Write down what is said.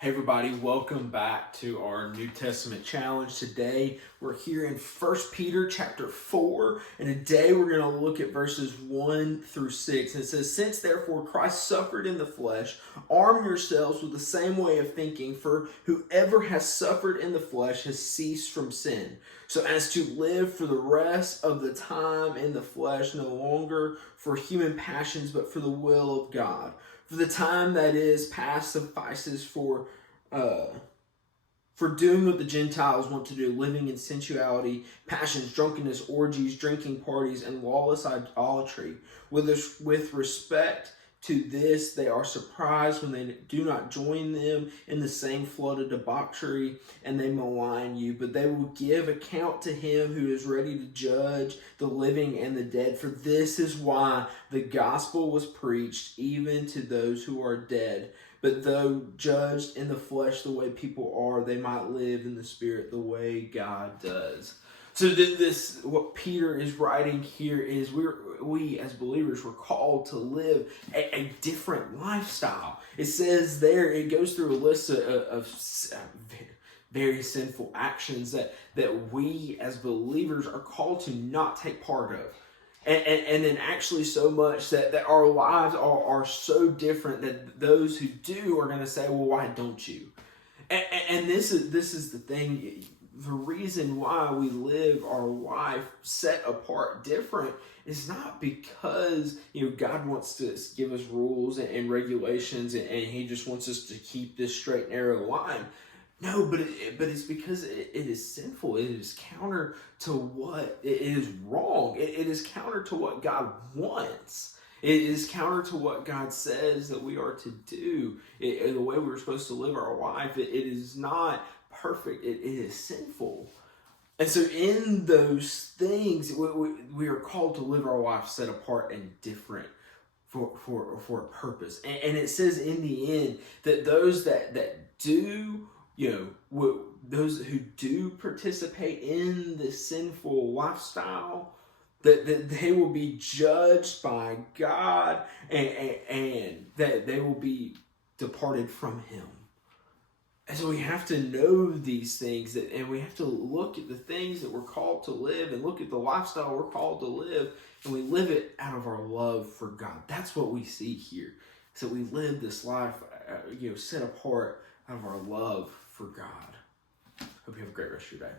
Hey everybody, welcome back to our New Testament challenge. Today we're here in 1 Peter chapter 4, and today we're going to look at verses 1 through 6. And it says, "Since therefore Christ suffered in the flesh, arm yourselves with the same way of thinking, for whoever has suffered in the flesh has ceased from sin, so as to live for the rest of the time in the flesh, no longer for human passions, but for the will of God. For the time that is past suffices for doing what the Gentiles want to do, living in sensuality, passions, drunkenness, orgies, drinking parties, and lawless idolatry. With respect to this, they are surprised when they do not join them in the same flood of debauchery, and they malign you. But they will give account to him who is ready to judge the living and the dead. For this is why the gospel was preached even to those who are dead. But though judged in the flesh the way people are, they might live in the spirit the way God does." So this what Peter is writing here is we as believers were called to live a different lifestyle. It says there, it goes through a list of very sinful actions that we as believers are called to not take part of. And then actually so much that our lives are so different that those who do are going to say, well, why don't you? And this is the thing. The reason why we live our life set apart different is not because God wants to give us rules and regulations and he just wants us to keep this straight narrow line. No, but it's because it is sinful. It is counter to what it is wrong. It is counter to what God wants. It is counter to what God says that we are to do. The way we're supposed to live our life. It is not perfect. It is sinful. And so in those things, we are called to live our life set apart and different for a purpose. And it says in the end that those that do, those who do participate in this sinful lifestyle, that they will be judged by God and that they will be departed from him. And so we have to know these things, and we have to look at the things that we're called to live and look at the lifestyle we're called to live, and we live it out of our love for God. That's what we see here. So we live this life, set apart out of our love for God. Hope you have a great rest of your day.